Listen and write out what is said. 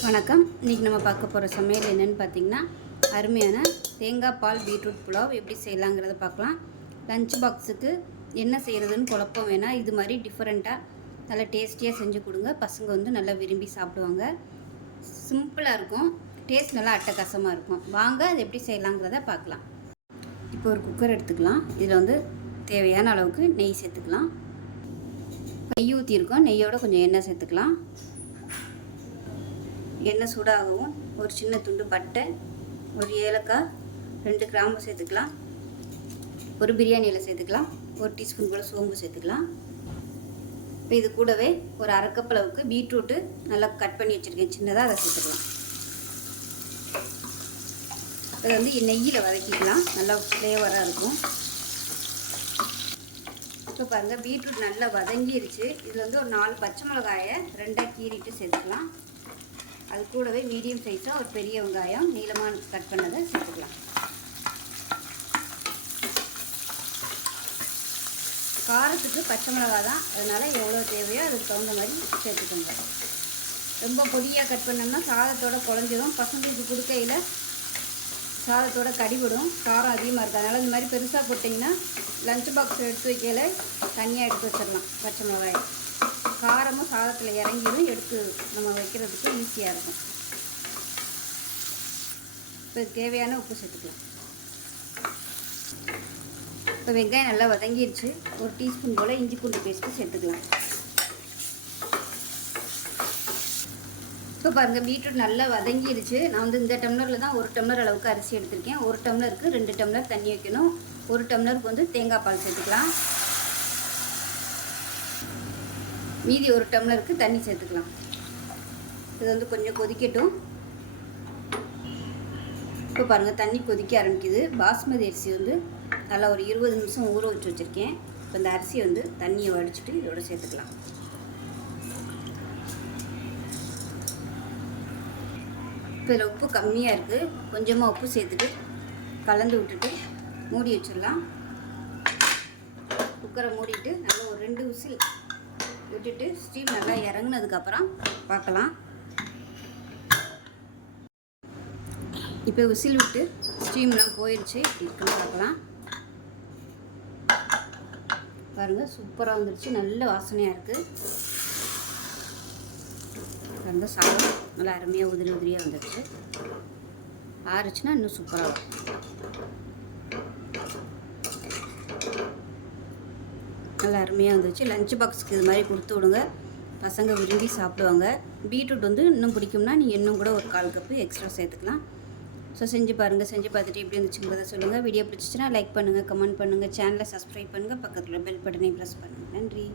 வணக்கம். இன்றைக்கி நம்ம பார்க்க போகிற சமையல் என்னென்னு பார்த்திங்கன்னா, அருமையான தேங்காய் பால் பீட்ரூட் புலாவ் எப்படி செய்யலாங்கிறத பார்க்கலாம். லஞ்ச் பாக்ஸுக்கு என்ன செய்கிறதுன்னு குழப்பம் வேணாம். இது மாதிரி டிஃப்ரெண்ட்டாக நல்லா டேஸ்டியாக செஞ்சு கொடுங்க. பசங்க வந்து நல்லா விரும்பி சாப்பிடுவாங்க. சிம்பிளாக இருக்கும், டேஸ்ட் நல்லா அட்டகாசமாக இருக்கும். வாங்க அது எப்படி செய்யலாங்கிறத பார்க்கலாம். இப்போ ஒரு குக்கர் எடுத்துக்கலாம். இதில் வந்து தேவையான அளவுக்கு நெய் சேர்த்துக்கலாம். நெய் ஊற்றிருக்கோம். நெய்யோட கொஞ்சம் எண்ணெய் சேர்த்துக்கலாம். எண்ணெய் சூடாகவும் ஒரு சின்ன துண்டு பட்டை, ஒரு ஏலக்காய், 2 கிராம்பு சேர்த்துக்கலாம். ஒரு பிரியாணி இலை சேர்த்துக்கலாம். 1 டீஸ்பூன் போல் சோம்பு சேர்த்துக்கலாம். இப்போ இது கூடவே ஒரு 1/2 கப் அளவுக்கு பீட்ரூட்டு நல்லா கட் பண்ணி வச்சுருக்கேன் சின்னதாக, அதை சேர்த்துக்கலாம். அதை வந்து நெய்யில் வதக்கிக்கலாம், நல்லா ஃப்ளேவராக இருக்கும். இப்போ பாருங்கள், பீட்ரூட் நல்லா வதங்கிருச்சு. இதில் வந்து ஒரு 4 பச்சை மிளகாயை 2ஆக கீறிட்டு சேர்த்துக்கலாம். அது கூடவே மீடியம் சைஸாக ஒரு பெரிய வெங்காயம் நீளமாக கட் பண்ணதை சேர்த்துக்கலாம். காரத்துக்கு பச்சை மிளகாய் தான், அதனால் எவ்வளோ தேவையோ அதுக்கு தகுந்த மாதிரி சேர்த்துக்கோங்க. ரொம்ப பொடியாக கட் பண்ணோம்னா சாதத்தோடு குழஞ்சிடும். பசங்களுக்கு கொடுக்கையில் சாதத்தோட கடிவிடும், காரம் அதிகமாக இருக்குது. அதனால் இந்த மாதிரி பெருசாக போட்டிங்கன்னா லஞ்ச் பாக்ஸ் எடுத்து வைக்கல தனியாக எடுத்து வச்சிடலாம். பச்சை மிளகாய் காரமும் சாதத்தில் இறங்கிடும், எடுத்து நம்ம வைக்கிறதுக்கு ஈஸியாக இருக்கும். இப்போ தேவையான உப்பு சேர்த்துக்கலாம். இப்போ வெங்காயம் நல்லா வதங்கிடுச்சு. ஒரு டீஸ்பூன் போல் இஞ்சி பூண்டு பேஸ்ட்டு சேர்த்துக்கலாம். இப்போ பாருங்கள், பீட்ரூட் நல்லா வதங்கிடுச்சு. நான் வந்து இந்த டம்ளரில் தான் 1 டம்ளர் அளவுக்கு அரிசி எடுத்திருக்கேன். 1 டம்ளருக்கு 2 டம்ளர் தண்ணி வைக்கணும். 1 டம்ளருக்கு வந்து தேங்காய் பால் சேர்த்துக்கலாம். மீதி 1 டம்ளருக்கு தண்ணி சேர்த்துக்கலாம். இது வந்து கொஞ்சம் கொதிக்கட்டும். இப்போ பாருங்கள், தண்ணி கொதிக்க ஆரம்பிக்குது. பாஸ்மதி அரிசி வந்து நல்லா ஒரு 20 நிமிஷம் ஊற வச்சு வச்சுருக்கேன். இப்போ இந்த அரிசியை வந்து தண்ணியை வடிச்சிட்டு இதோட சேர்த்துக்கலாம். இப்போ இதில் உப்பு கம்மியாக இருக்குது. கொஞ்சமாக உப்பு சேர்த்துட்டு கலந்து விட்டுட்டு மூடி வச்சிடலாம். குக்கரை மூடிட்டு நல்லா ஒரு 2 விசில் விட்டுட்டு ஸ்டீம் நல்லா இறங்கினதுக்கப்புறம் பார்க்கலாம். இப்போ விசில் விட்டு ஸ்டீம்லாம் போயிடுச்சு. இருக்குன்னு பார்க்கலாம். பாருங்கள், சூப்பராக வந்துடுச்சு. நல்ல வாசனையாக இருக்குது. பாருங்க, சாதம் நல்லா அருமையாக உதிரி உதிரியாக வந்துடுச்சு. ஆறுச்சுன்னா இன்னும் சூப்பராக இருக்கும். நல்லா அருமையாக வந்துச்சு. லஞ்ச் பாக்ஸுக்கு இது மாதிரி கொடுத்து விடுங்க, பசங்க விரும்பி சாப்பிடுவாங்க. பீட்ரூட் வந்து இன்னும் பிடிக்கும்னா நீங்கள் இன்னும் கூட ஒரு 1/4 கப்பு எக்ஸ்ட்ரா சேர்த்துக்கலாம். ஸோ செஞ்சு பாருங்கள். செஞ்சு பார்த்துட்டு எப்படி இருந்துச்சுங்கிறத சொல்லுங்கள். வீடியோ பிடிச்சிச்சின்னா லைக் பண்ணுங்கள், கமெண்ட் பண்ணுங்கள், சேனலை சப்ஸ்கிரைப் பண்ணுங்கள், பக்கத்தில் பெல் பட்டனை ப்ரெஸ் பண்ணுங்கள். நன்றி.